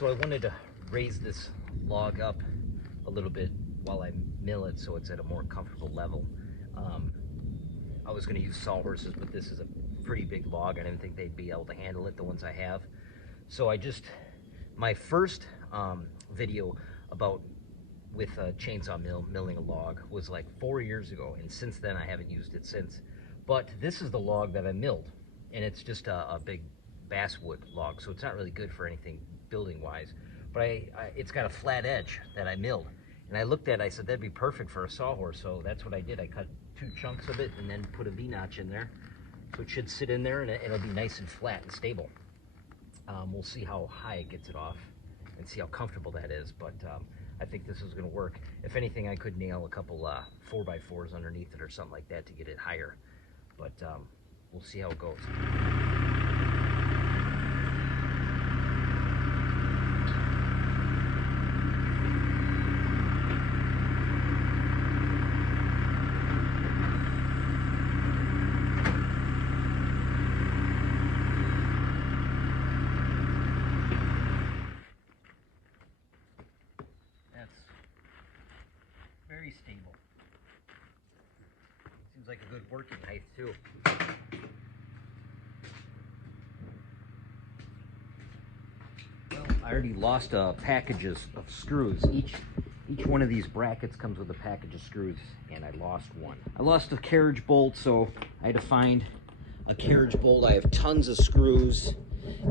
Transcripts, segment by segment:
So I wanted to raise this log up a little bit while I mill it so it's at a more comfortable level. I was going to use sawhorses, but this is a pretty big log. I didn't think they'd be able to handle it, the ones I have. So my first video about with a chainsaw milling a log was like 4 years ago, and since then I haven't used it since. But this is the log that I milled, and it's just a big basswood log, so it's not really good for anything building wise. But it's got a flat edge that I milled, and I looked at it, I said that'd be perfect for a sawhorse, so that's what I did. I cut 2 chunks of it and then put a V-notch in there, so it should sit in there and it'll be nice and flat and stable. We'll see how high it gets it off and see how comfortable that is, but I think this is going to work. If anything, I could nail a couple 4x4s underneath it or something like that to get it higher, but we'll see how it goes. Very stable. Seems like a good working height too. Well, I already lost packages of screws. Each one of these brackets comes with a package of screws, and I lost one. I lost a carriage bolt, so I had to find a carriage bolt. I have tons of screws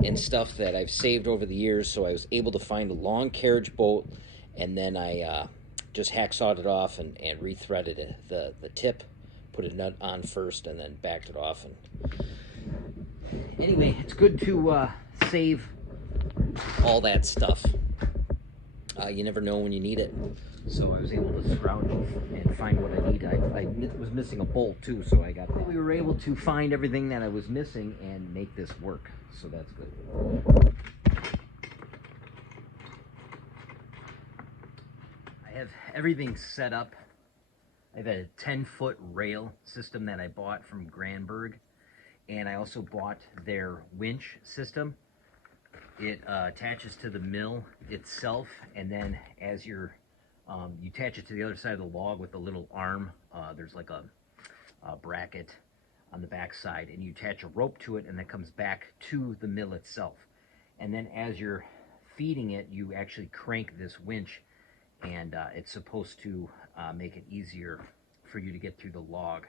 and stuff that I've saved over the years, so I was able to find a long carriage bolt, and then I just hacksawed it off and rethreaded the tip, put a nut on first, and then backed it off. And anyway, it's good to save all that stuff. You never know when you need it. So I was able to scrounge and find what I need. I was missing a bolt too, so I got that. We were able to find everything that I was missing and make this work, so that's good. I have everything set up. I have a 10-foot rail system that I bought from Granberg, and I also bought their winch system. It attaches to the mill itself, and then as you attach it to the other side of the log with a little arm, there's like a bracket on the back side, and you attach a rope to it, and that comes back to the mill itself. And then as you're feeding it, you actually crank this winch, and it's supposed to make it easier for you to get through the log.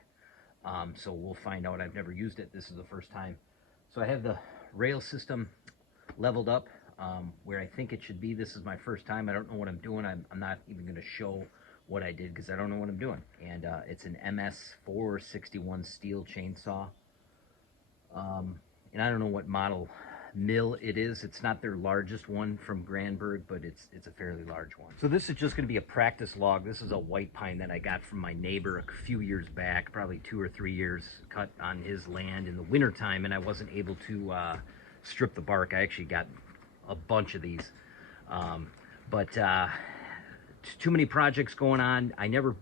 So we'll find out. I've never used it. This is the first time. So I have the rail system leveled up where I think it should be. This is my first time. I don't know what I'm doing. I'm not even going to show what I did because I don't know what I'm doing. And it's an MS 461 steel chainsaw. And I don't know what model mill it is. It's not their largest one from Granberg, but it's a fairly large one. So this is just going to be a practice log. This is a white pine that I got from my neighbor a few years back, probably 2 or 3 years, cut on his land in the wintertime, and I wasn't able to strip the bark. I actually got a bunch of these, but too many projects going on. I never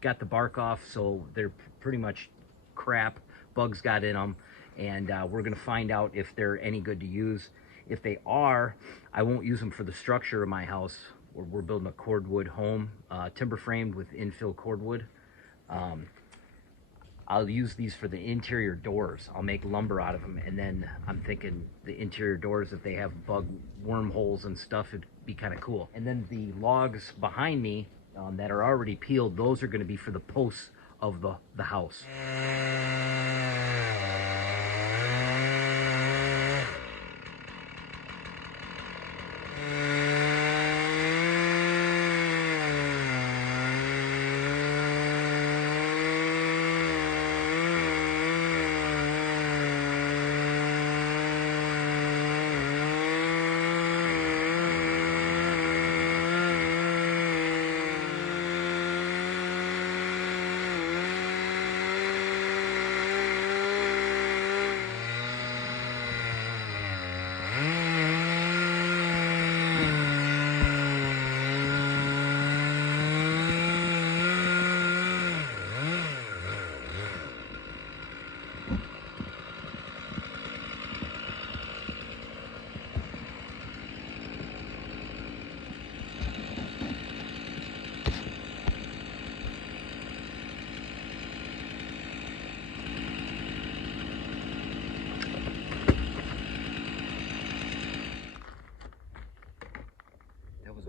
got the bark off, so they're pretty much crap. Bugs got in them, and we're gonna find out if they're any good to use. If they are, I won't use them for the structure of my house. We're building a cordwood home, timber framed with infill cordwood. I'll use these for the interior doors. I'll make lumber out of them, and then I'm thinking the interior doors, if they have bug wormholes and stuff, it'd be kind of cool. And then the logs behind me that are already peeled, those are going to be for the posts of the house.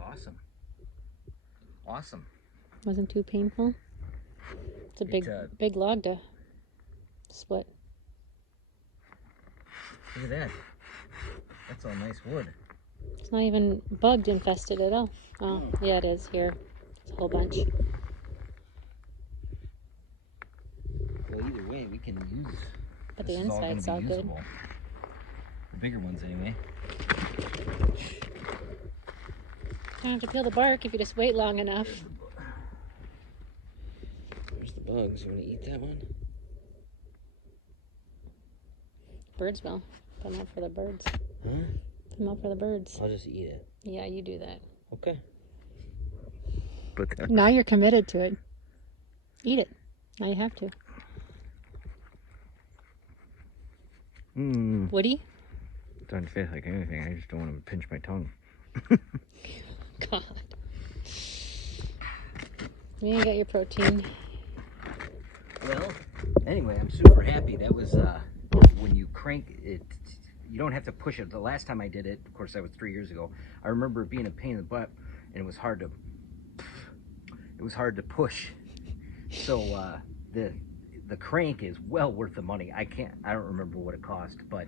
awesome. Awesome. Wasn't too painful. It's a big log to split. Look at that. That's all nice wood. It's not even bug infested at all. Oh, yeah, it is here. It's a whole bunch. Well, either way, we can use. But the inside's all good. The bigger ones, anyway. You don't have to peel the bark if you just wait long enough. There's the bugs. You want to eat that one? Birds will. Put them up for the birds. Huh? Put them up for the birds. I'll just eat it. Yeah, you do that. Okay. But now you're committed to it. Eat it. Now you have to. Woody? It doesn't taste like anything. I just don't want to pinch my tongue. God. Yeah, you got your protein. Well, anyway, I'm super happy. That was when you crank it, you don't have to push it. The last time I did it, of course, that was 3 years ago. I remember it being a pain in the butt, and it was hard to push. So the crank is well worth the money. I don't remember what it cost, but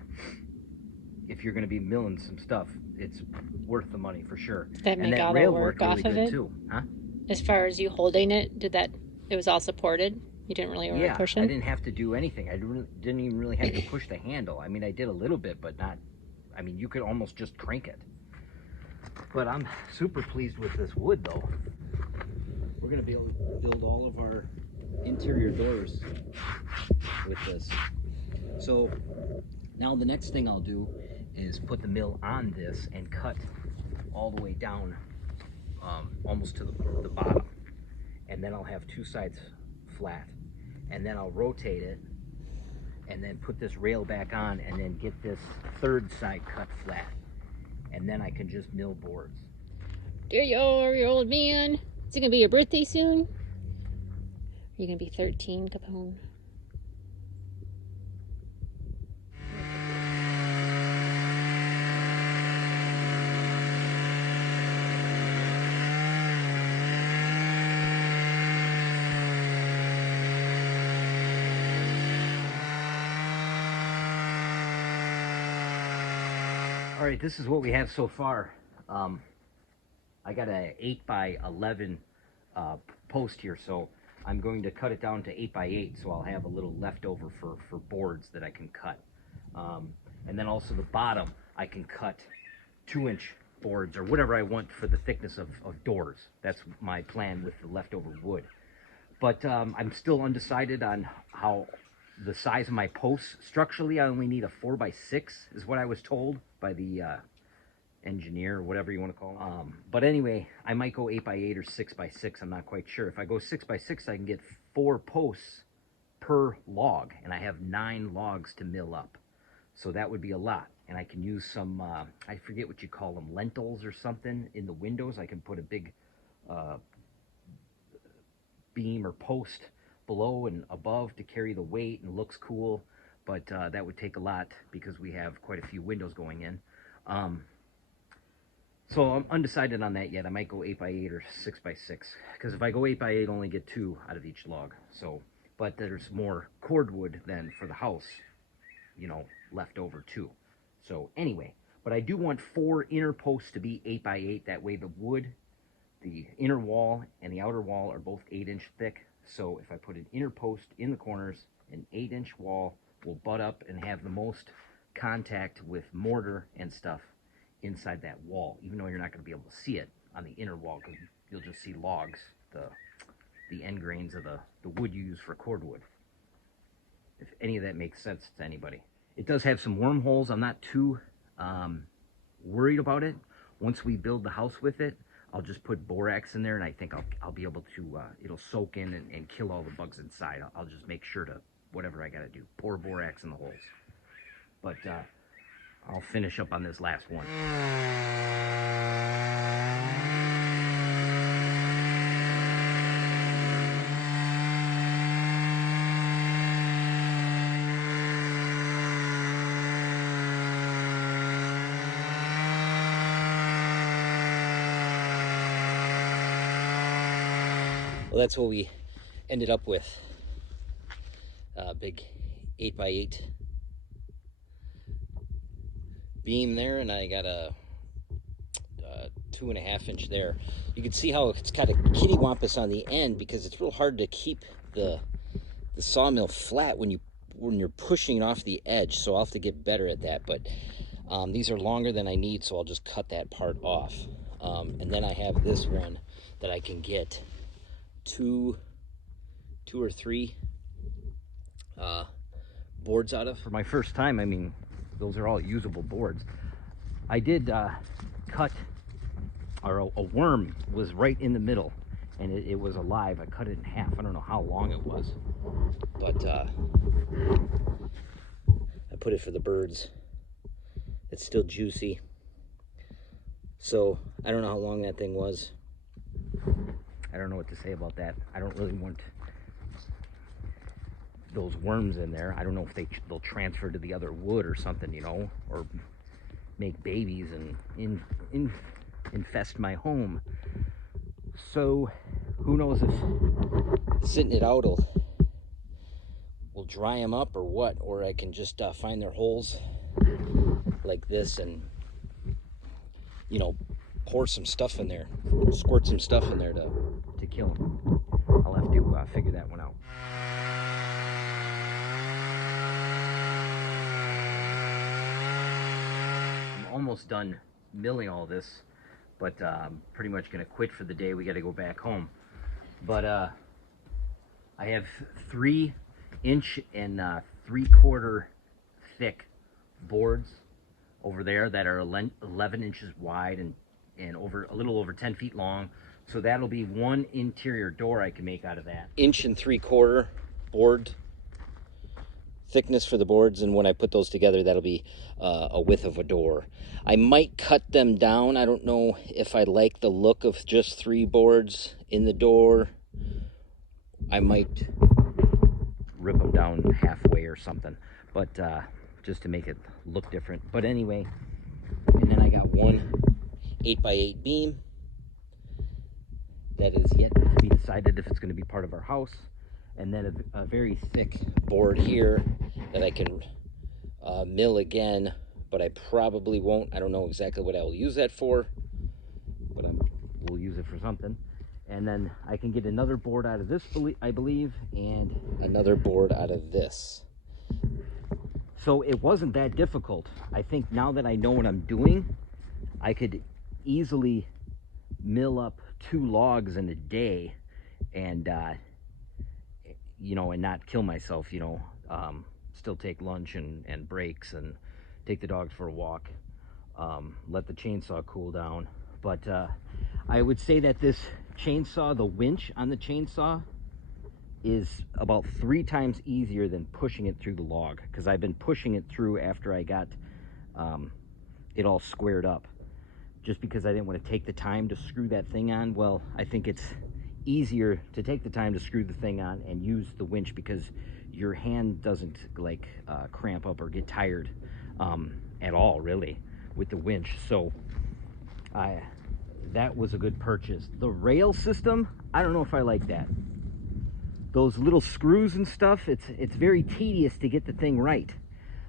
if you're going to be milling some stuff, it's worth the money for sure. That make all the work off of it too, huh? As far as you holding it, it was all supported? You didn't really over push it? I didn't have to do anything. I didn't even really have to push the handle. I mean, I did a little bit, but not. I mean, you could almost just crank it. But I'm super pleased with this wood, though. We're going to be able to build all of our interior doors with this. So now the next thing I'll do is put the mill on this and cut all the way down almost to the bottom. And then I'll have two sides flat. And then I'll rotate it and then put this rail back on and then get this third side cut flat. And then I can just mill boards. There you are, you old man. Is it going to be your birthday soon? Are you going to be 13, Capone? All right, this is what we have so far. I got a 8x11 post here, so I'm going to cut it down to 8x8, so I'll have a little leftover for boards that I can cut. And then also the bottom, I can cut 2-inch boards or whatever I want for the thickness of doors. That's my plan with the leftover wood. But I'm still undecided on how the size of my posts. Structurally, I only need a 4x6 is what I was told by the engineer, or whatever you want to call him. But anyway, I might go 8x8 or 6x6. I'm not quite sure. If I go 6x6, I can get 4 posts per log, and I have 9 logs to mill up. So that would be a lot. And I can use some, I forget what you call them, lentils or something in the windows. I can put a big beam or post below and above to carry the weight, and looks cool. But that would take a lot because we have quite a few windows going in. So I'm undecided on that yet. I might go 8x8 or 6x6, because if I go 8x8, I only get 2 out of each log. So, but there's more cordwood than for the house, you know, left over too. So anyway, but I do want 4 inner posts to be 8x8. That way the wood, the inner wall and the outer wall are both 8-inch thick. So if I put an inner post in the corners, an 8-inch wall will butt up and have the most contact with mortar and stuff inside that wall, even though you're not going to be able to see it on the inner wall, because you'll just see logs, the end grains of the wood you use for cordwood. If any of that makes sense to anybody. It does have some wormholes. I'm not too worried about it. Once we build the house with it, I'll just put borax in there, and I think I'll be able to, it'll soak in and kill all the bugs inside. I'll just make sure to, whatever I got to do, pour borax in the holes. But I'll finish up on this last one. Well, that's what we ended up with. Big 8x8 beam there, and I got a 2.5 inch there. You can see how it's got a kittywampus on the end because it's real hard to keep the sawmill flat when you're pushing it off the edge. So I'll have to get better at that. But these are longer than I need, so I'll just cut that part off. And then I have this one that I can get two or three boards out of. For my first time, I mean, those are all usable boards. I did cut, or a worm was right in the middle, and it was alive. I cut it in half. I don't know how long it was, but I put it for the birds. It's still juicy. So I don't know how long that thing was. I don't know what to say about that. I don't really want those worms in there. I don't know if they'll transfer to the other wood or something, you know, or make babies and infest my home. So who knows if sitting it out will dry them up or what, or I can just find their holes like this and, you know, pour some stuff in there, squirt some stuff in there to kill them. I'll have to figure that one out. I'm almost done milling all this, but I'm pretty much gonna quit for the day. We gotta go back home. But I have 3-inch and 3/4 thick boards over there that are 11 inches wide and over a little over 10 feet long. So that'll be one interior door I can make out of that. 1 3/4 board thickness for the boards, and when I put those together, that'll be a width of a door. I might cut them down. I don't know if I like the look of just 3 boards in the door. I might rip them down halfway or something, but just to make it look different. But anyway, and then I got one 8x8 beam that is yet to be decided if it's going to be part of our house, and then a very thick board here that I can mill again, but I probably won't. I don't know exactly what I will use that for, but we'll use it for something. And then I can get another board out of this, I believe, and another board out of this. So it wasn't that difficult. I think now that I know what I'm doing, I could easily mill up 2 logs in a day and you know, and not kill myself, you know, still take lunch and breaks and take the dogs for a walk, let the chainsaw cool down. But I would say that this chainsaw, the winch on the chainsaw, is about 3 times easier than pushing it through the log, because I've been pushing it through after I got it all squared up, just because I didn't want to take the time to screw that thing on. Well, I think it's easier to take the time to screw the thing on and use the winch, because your hand doesn't like cramp up or get tired at all, really, with the winch. So that was a good purchase. The rail system, I don't know if I like that. Those little screws and stuff, it's very tedious to get the thing right.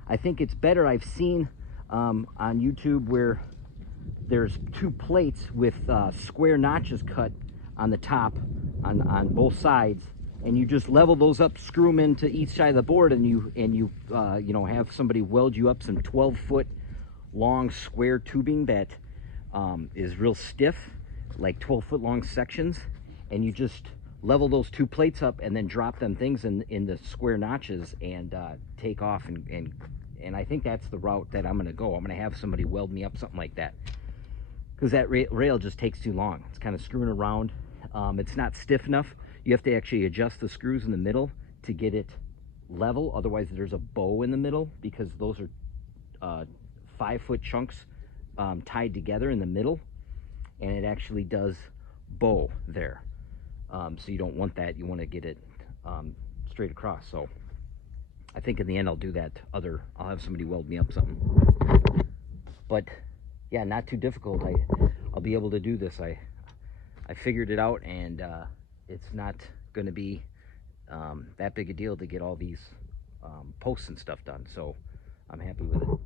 I think it's better. I've seen on YouTube where there's 2 plates with square notches cut on the top on both sides, and you just level those up, screw them into each side of the board, and you know, have somebody weld you up some 12-foot long square tubing that is real stiff, like 12-foot long sections, and you just level those 2 plates up and then drop them things in the square notches and take off, and I think that's the route that I'm going to go. I'm going to have somebody weld me up something like that, because that rail just takes too long. It's kind of screwing around. It's not stiff enough. You have to actually adjust the screws in the middle to get it level. Otherwise, there's a bow in the middle, because those are 5-foot chunks tied together in the middle, and it actually does bow there. So you don't want that. You want to get it straight across. So I think in the end I'll do that. I'll have somebody weld me up something. But yeah, not too difficult. I'll be able to do this. I figured it out, and it's not going to be that big a deal to get all these posts and stuff done. So I'm happy with it.